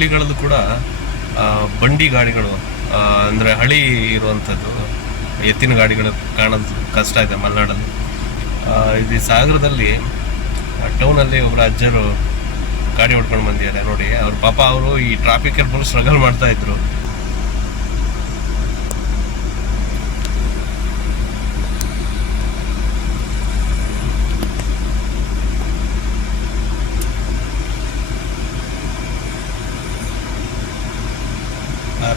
ಹಳ್ಳಿಗಳಲ್ಲೂ ಕೂಡ ಬಂಡಿ ಗಾಡಿಗಳು ಅಂದರೆ ಹಳಿ ಇರುವಂಥದ್ದು, ಎತ್ತಿನ ಗಾಡಿಗಳು ಕಾಣೋದು ಕಷ್ಟ ಇದೆ ಮಲೆನಾಡಲ್ಲಿ. ಇದು ಸಾಗರದಲ್ಲಿ ಟೌನಲ್ಲಿ ಒಬ್ಬರು ಅಜ್ಜರು ಗಾಡಿ ಹೊಡ್ಕೊಂಡು ಬಂದಿದ್ದಾರೆ ನೋಡಿ. ಅವ್ರ ಪಾಪ ಅವರು ಈ ಟ್ರಾಫಿಕ್ ಫುಲ್ ಸ್ಟ್ರಗಲ್ ಮಾಡ್ತಾ ಇದ್ರು.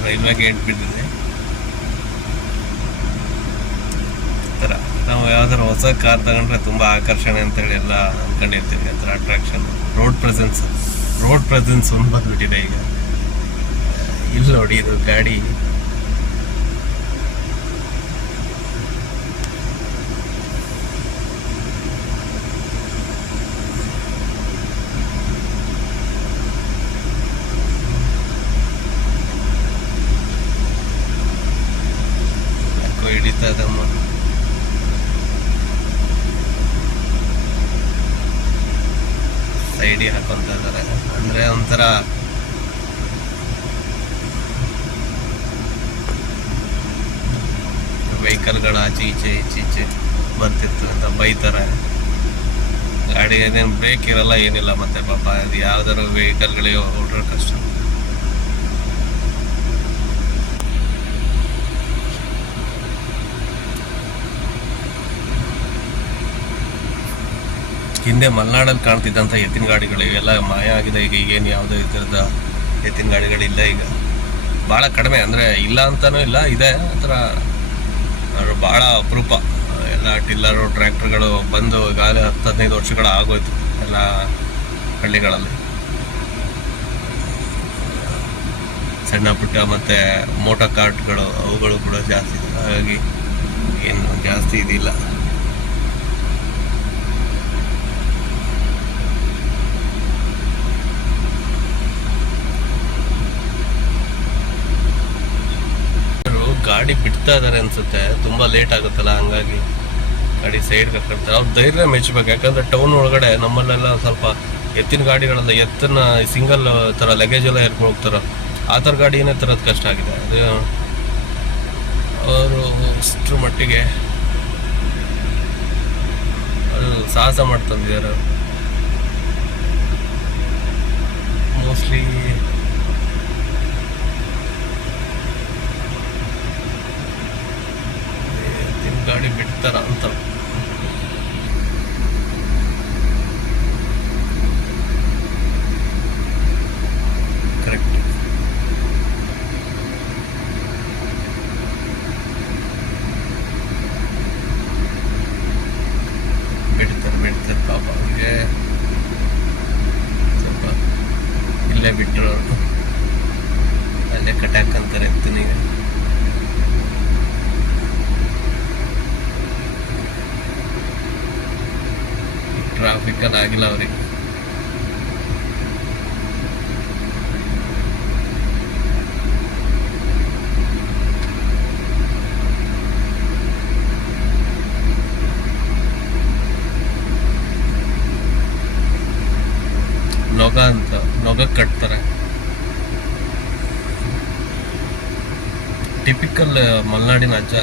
ರೈಲ್ವೆ ಗೇಟ್ ಬಿದ್ದಿದೆ ಥರ ನಾವು ಯಾವ್ದಾರು ಹೊಸ ಕಾರ್ ತಗೊಂಡ್ರೆ ತುಂಬ ಆಕರ್ಷಣೆ ಅಂತೇಳಿ ಎಲ್ಲ ಅನ್ಕೊಂಡಿರ್ತೀವಿ. ಆ ಥರ attraction road presence road presence ಒಂದು ಬಂದ್ಬಿಟ್ಟಿದೆ ಈಗ. ಇಲ್ಲ ನೋಡಿ, ಇದು ಗಾಡಿ ಸೈಡಿ ಹಾಕೊಂತ ಇದ್ದಾರೆ. ಅಂದ್ರೆ ಒಂಥರ ವೆಹಿಕಲ್ಗಳ ಆಚೆ ಈಚೆ ಈಚೆ ಈಚೆ ಬರ್ತಿತ್ತು ಅಂತ ಬೈತಾರೆ. ಗಾಡಿ ಏನೇನು ಬ್ರೇಕ್ ಇರಲ್ಲ, ಏನಿಲ್ಲ ಮತ್ತೆ ಪಾಪ. ಅದು ಯಾವ್ದಾರು ವೆಹಿಕಲ್ಗಳಿಗೆ ಓಡೋ ಕಷ್ಟ. ಹಿಂದೆ ಮಲೆನಾಡಲ್ಲಿ ಕಾಣ್ತಿದ್ದಂಥ ಎತ್ತಿನ ಗಾಡಿಗಳು ಇವೆಲ್ಲ ಮಾಯ ಆಗಿದೆ. ಈಗ ಈಗೇನು ಯಾವುದೇ ಥರದ ಎತ್ತಿನ ಗಾಡಿಗಳಿಲ್ಲ ಈಗ. ಭಾಳ ಕಡಿಮೆ ಅಂದರೆ ಇಲ್ಲ ಅಂತಲೂ ಇಲ್ಲ, ಇದೆ. ಆ ಥರ ಭಾಳ ಅಪರೂಪ. ಎಲ್ಲ ಟಿಲ್ಲರು, ಟ್ರ್ಯಾಕ್ಟರ್ಗಳು ಬಂದು ಈಗಾಗಲೇ ಹತ್ತು, ಹದಿನೈದು ವರ್ಷಗಳ ಆಗೋಯ್ತು ಎಲ್ಲ ಹಳ್ಳಿಗಳಲ್ಲಿ. ಸಣ್ಣ ಪುಟ್ಟ ಮತ್ತು ಮೋಟಾರ್ ಕಾರ್ಟ್ಗಳು ಅವುಗಳು ಕೂಡ ಜಾಸ್ತಿ. ಹಾಗಾಗಿ ಏನು ಜಾಸ್ತಿ ಇದಿಲ್ಲ ಅವ್ರು ಬಿಡ್ತಾ ಇದಾರೆ ಅನ್ಸುತ್ತೆ. ತುಂಬಾ ಲೇಟ್ ಆಗುತ್ತಲ್ಲ, ಹಂಗಾಗಿ ಗಾಡಿ ಸೈಡ್ ಕರ್ಕೊಳ್ತಾರೆ ಅವ್ರ ಧೈರ್ಯ ಮೆಚ್ಚಬೇಕು ಯಾಕಂದ್ರೆ ಟೌನ್ ಒಳಗಡೆ ನಮ್ಮಲ್ಲೆಲ್ಲ ಸ್ವಲ್ಪ ಎತ್ತಿನ ಗಾಡಿಗಳೆಲ್ಲ ಎತ್ತನ್ನ ಸಿಂಗಲ್ ತರ ಲಗೇಜ್ ಎಲ್ಲ ಏರ್ಕೊಂಡು ಹೋಗ್ತಾರ, ಆ ಥರ ಗಾಡಿ ಏನೇ ತರೋದು ಕಷ್ಟ ಆಗಿದೆ. ಅದು ಅವರು ಅಷ್ಟ್ರ ಮಟ್ಟಿಗೆ ಅದು ಸಾಹಸ ಮಾಡ್ತಂದಿದ್ದಾರೆ ಮೋಸ್ಟ್ಲಿ ಎತ್ತಿನ ಬಿಡ್ತಾರ ಅಂತ. ಕರೆಕ್ಟ್ ಬಿಡ್ತಾರೆ ಬಿಡ್ತಾರೆ ಪಾಪ ಅವ್ರಿಗೆ. ಸ್ವಲ್ಪ ಇಲ್ಲೇ ಬಿಟ್ಟರು ಅವರು ಅಲ್ಲೇ ಕಟ್ಯಾಕ್ ಅಂತಾರೆ ಟ್ರಾಫಿಕ್ ಅಲ್ಲಿ ಆಗಿಲ್ಲ ಅವ್ರಿಗೆ. ನೊಗ ಅಂತ ನೊಗ ಕಟ್ತಾರೆ. ಟಿಪಿಕಲ್ ಮಲೆನಾಡಿನ ಅಜ್ಜ.